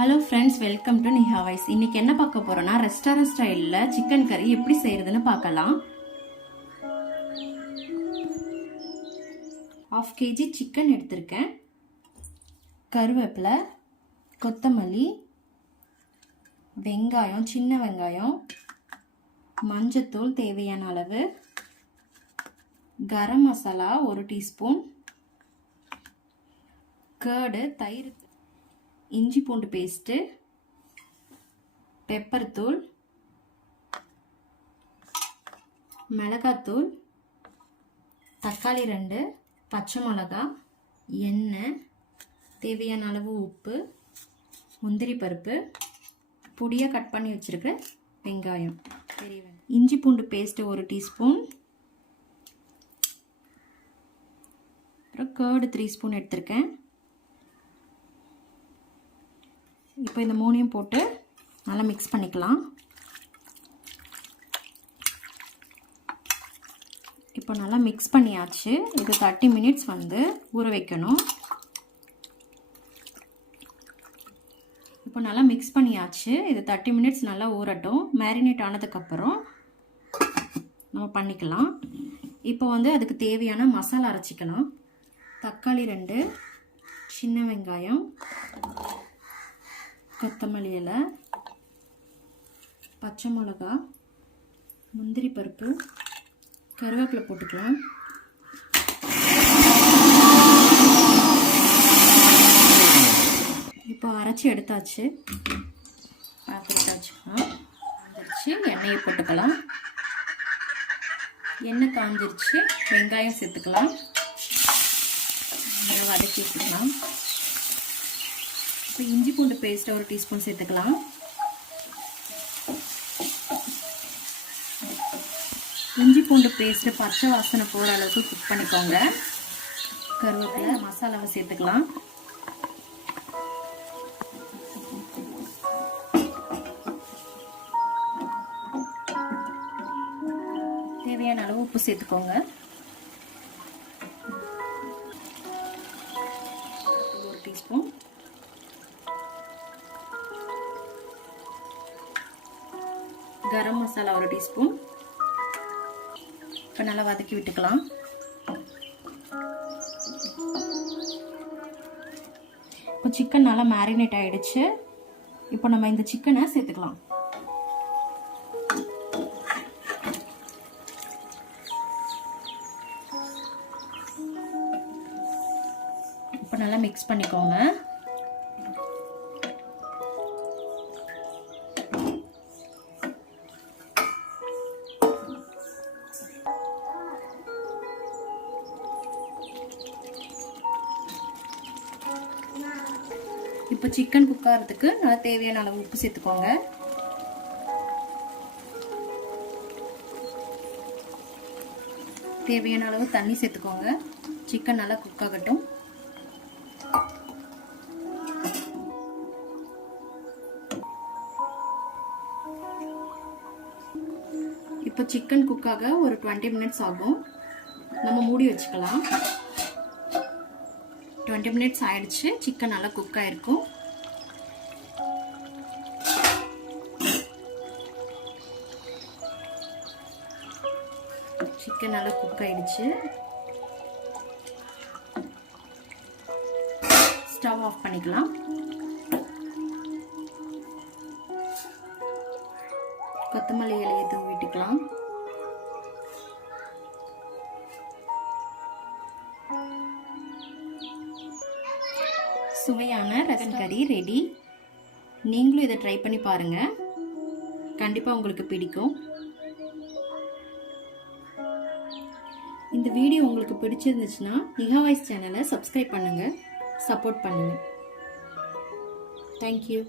Hello friends, welcome to நிஹாவைஸ். இன்னைக்கு என்ன பார்க்க போறோம்னா ரெஸ்டாரண்ட் ஸ்டைலில் சிக்கன் கறி எப்படி செய்யறதுன்னு பார்க்கலாம். 1/2 kg சிக்கன் எடுத்திருக்கேன். கருவேப்பிலை, கொத்தமல்லி, வெங்காயம், சின்ன வெங்காயம், மஞ்சத்தூள் தேவையான அளவு, கரம் மசாலா 1 டீஸ்பூன், கர்டு, தயிர், இஞ்சி பூண்டு பேஸ்ட்டு, பெப்பர் தூள், மிளகாத்தூள், தக்காளி 2, பச்சை மிளகா, எண்ணெய், தேவையான அளவு உப்பு, முந்திரி பருப்பு, பொடியாக கட் பண்ணி வச்சுருக்க வெங்காயம், இஞ்சி பூண்டு பேஸ்ட்டு 1 டீஸ்பூன், அப்புறம் கர்டு 3 ஸ்பூன் எடுத்திருக்கேன். இப்போ இந்த 3ஐயும் போட்டு நல்லா மிக்ஸ் பண்ணிக்கலாம். இப்போ நல்லா மிக்ஸ் பண்ணியாச்சு. இது 30 மினிட்ஸ் ஊற வைக்கணும். இப்போ நல்லா மிக்ஸ் பண்ணியாச்சு. இது 30 மினிட்ஸ் நல்லா ஊறட்டும். மேரினேட் ஆனதுக்கப்புறம் நம்ம பண்ணிக்கலாம். இப்போ அதுக்கு தேவையான மசாலா அரைச்சிக்கலாம். தக்காளி 2, சின்ன வெங்காயம், கொத்தமல்லி இலை, பச்சை மிளகா, முந்திரி பருப்பு, கருவேப்பிலை போட்டுக்கலாம். இப்போ அரைச்சி எடுத்தாச்சு. காஞ்சிருச்சு. எண்ணெயை போட்டுக்கலாம். எண்ணெய் காஞ்சிருச்சு. வெங்காயம் சேர்த்துக்கலாம். வதக்கி வச்சுக்கலாம். இப்போ இஞ்சி பூண்டு பேஸ்ட் 1 டீஸ்பூன் சேர்த்துக்கலாம். இஞ்சி பூண்டு பேஸ்ட்டு பச்சை வாசனை போகிற அளவுக்கு குக் பண்ணிக்கோங்க. கருவேப்பிலை, மசாலாவை சேர்த்துக்கலாம். தேவையான அளவு உப்பு சேர்த்துக்கோங்க. 1 டீஸ்பூன், கரம் மசாலா 1 டீஸ்பூன். இப்போ நல்லா வதக்கி விட்டுக்கலாம். இப்போ சிக்கன் நல்லா மேரினேட் ஆயிடுச்சு. இப்போ நம்ம இந்த சிக்கனை சேர்த்துக்கலாம். இப்போ நல்லா மிக்ஸ் பண்ணிக்கோங்க. இப்போ சிக்கன் குக் ஆகிறதுக்கு நல்லா தேவையான அளவு உப்பு சேர்த்துக்கோங்க. தேவையான அளவு தண்ணி சேர்த்துக்கோங்க. சிக்கன் நல்லா குக் ஆகட்டும். இப்போ சிக்கன் குக் ஆக ஒரு 20 மினிட்ஸ் ஆகும். நம்ம மூடி வச்சுக்கலாம். 20 மினிட்ஸ் ஆயிடுச்சு. சிக்கன் நல்லா குக் ஆயிருக்கும். சிக்கன் நல்லா குக் ஆயிடுச்சு. ஸ்டவ் ஆஃப் பண்ணிக்கலாம். கொத்தமல்லி இலையை தூவிட்டுக்கலாம். சுவையான ரசம் கறி ரெடி. நீங்களும் இதை ட்ரை பண்ணி பாருங்க. கண்டிப்பாக உங்களுக்கு பிடிக்கும். இந்த வீடியோ உங்களுக்கு பிடிச்சிருந்துச்சுன்னா நிஹாவைஸ் சேனலை சப்ஸ்கிரைப் பண்ணுங்க, சப்போர்ட் பண்ணுங்க. தேங்க்யூ.